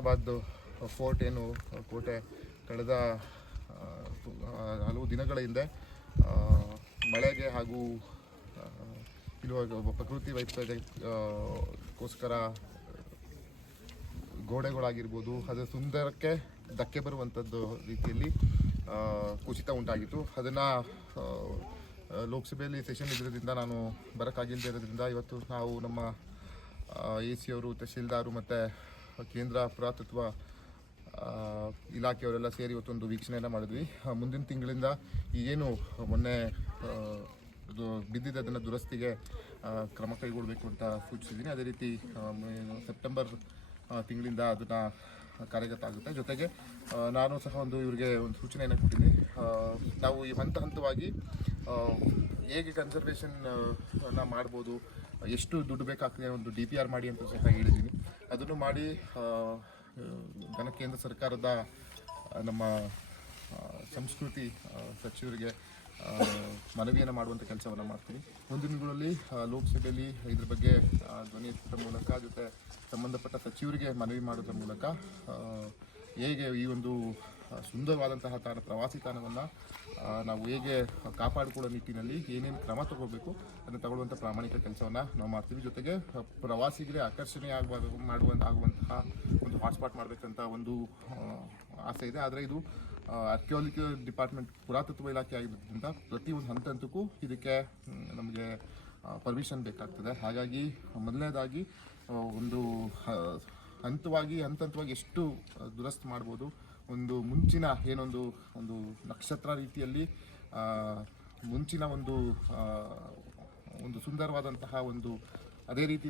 Hyderabad fort ಏನು ಕೋಟೆ ಕಳೆದ ಹಲವು ದಿನಗಳ ಹಿಂದೆ ಮಳೆಗೆ ಹಾಗೂ ಇಲ್ಲಿ ಪ್ರಕೃತಿ ವೈಪರೀತ್ಯಕ್ಕೋಸ್ಕರ ಗೋಡೆಗಳಾಗಿರ್ಬೋದು ಅದರ ಸುಂದರಕ್ಕೆ ಧಕ್ಕೆ ಬರುವಂಥದ್ದು ರೀತಿಯಲ್ಲಿ ಕುಸಿತ ಉಂಟಾಗಿತ್ತು. ಅದನ್ನು ಲೋಕಸಭೆಯಲ್ಲಿ ಸೆಷನ್ ಇರೋದ್ರಿಂದ ನಾನು ಬರೋಕ್ಕಾಗಿಲ್ಲದೆ ಇರೋದ್ರಿಂದ ಇವತ್ತು ನಾವು ನಮ್ಮ ಎ ಸಿಯವರು ತಹಶೀಲ್ದಾರು ಮತ್ತು ಕೇಂದ್ರ ಪುರಾತತ್ವ ಇಲಾಖೆಯವರೆಲ್ಲ ಸೇರಿ ಇವತ್ತೊಂದು ವೀಕ್ಷಣೆಯನ್ನು ಮಾಡಿದ್ವಿ. ಮುಂದಿನ ತಿಂಗಳಿಂದ ಈಗೇನು ಮೊನ್ನೆ ಬಿದ್ದಿದ್ದ ಇದು ಬಿದ್ದಿದೆ ಅದನ್ನು ದುರಸ್ತಿಗೆ ಕ್ರಮ ಕೈಗೊಳ್ಳಬೇಕು ಅಂತ ಸೂಚಿಸಿದ್ದೀನಿ ಅದೇ ರೀತಿ ಸೆಪ್ಟೆಂಬರ್ ತಿಂಗಳಿಂದ ಅದನ್ನು ಕಾರ್ಯಗತ ಆಗುತ್ತೆ. ಜೊತೆಗೆ ನಾನು ಸಹ ಒಂದು ಇವರಿಗೆ ಒಂದು ಸೂಚನೆಯನ್ನು ಕೊಟ್ಟಿದ್ದೀನಿ ನಾವು ಈ ಹಂತ ಹಂತವಾಗಿ ಹೇಗೆ ಕನ್ಸರ್ವೇಷನ್ ಅನ್ನ ಮಾಡ್ಬೋದು, ಎಷ್ಟು ದುಡ್ಡು ಬೇಕಾಗ್ತದೆ ಒಂದು ಡಿ ಪಿ ಆರ್ ಮಾಡಿ ಅಂತ ಸಹ ಹೇಳಿದ್ದೀನಿ ಮಾಡಿ ಘನ ಕೇಂದ್ರ ಸರ್ಕಾರದ ನಮ್ಮ ಸಂಸ್ಕೃತಿ ಸಚಿವರಿಗೆ ಮನವಿಯನ್ನು ಮಾಡುವಂಥ ಕೆಲಸವನ್ನು ಮಾಡ್ತೀವಿ. ಮುಂದಿನಗಳಲ್ಲಿ ದಿನಗಳಲ್ಲಿ ಲೋಕಸಭೆಯಲ್ಲಿ ಇದ್ರ ಬಗ್ಗೆ ಧ್ವನಿ ಎತ್ತಿದ ಮೂಲಕ, ಜೊತೆ ಸಂಬಂಧಪಟ್ಟ ಸಚಿವರಿಗೆ ಮನವಿ ಮಾಡೋದ್ರ ಮೂಲಕ ಹೇಗೆ ಈ ಒಂದು ಸುಂದರವಾದಂತಹ ತಾಣ, ಪ್ರವಾಸಿ ತಾಣವನ್ನು ನಾವು ಹೇಗೆ ಕಾಪಾಡಿಕೊಳ್ಳೋ ನಿಟ್ಟಿನಲ್ಲಿ ಏನೇನು ಕ್ರಮ ತಗೋಬೇಕು ಅದನ್ನು ತಗೊಳ್ಳುವಂಥ ಪ್ರಾಮಾಣಿಕ ಕೆಲಸವನ್ನು ನಾವು ಮಾಡ್ತೀವಿ. ಜೊತೆಗೆ ಪ್ರವಾಸಿಗರೇ ಆಕರ್ಷಣೆ ಆಗುವ ಮಾಡುವಂಥ ಆಗುವಂತಹ ಒಂದು ಹಾಟ್ಸ್ಪಾಟ್ ಮಾಡಬೇಕಂತ ಒಂದು ಆಸೆ ಇದೆ. ಆದರೆ ಇದು ಆರ್ಕಿಯಾಲಜಿಕಲ್ ಡಿಪಾರ್ಟ್ಮೆಂಟ್ ಪುರಾತತ್ವ ಇಲಾಖೆ ಆಗಿರೋದ್ರಿಂದ ಪ್ರತಿ ಒಂದು ಹಂತ ಹಂತಕ್ಕೂ ಇದಕ್ಕೆ ನಮಗೆ ಪರ್ಮಿಷನ್ ಬೇಕಾಗ್ತದೆ. ಹಾಗಾಗಿ, ಮೊದಲನೇದಾಗಿ ಒಂದು ಹಂತವಾಗಿ ಹಂತ ಹಂತವಾಗಿ ಎಷ್ಟು ದುರಸ್ತು ಮಾಡ್ಬೋದು ಒಂದು ಮುಂಚಿನ ಏನೊಂದು ಒಂದು ನಕ್ಷತ್ರ ರೀತಿಯಲ್ಲಿ ಮುಂಚಿನ ಒಂದು ಒಂದು ಸುಂದರವಾದಂತಹ ಒಂದು ಅದೇ ರೀತಿ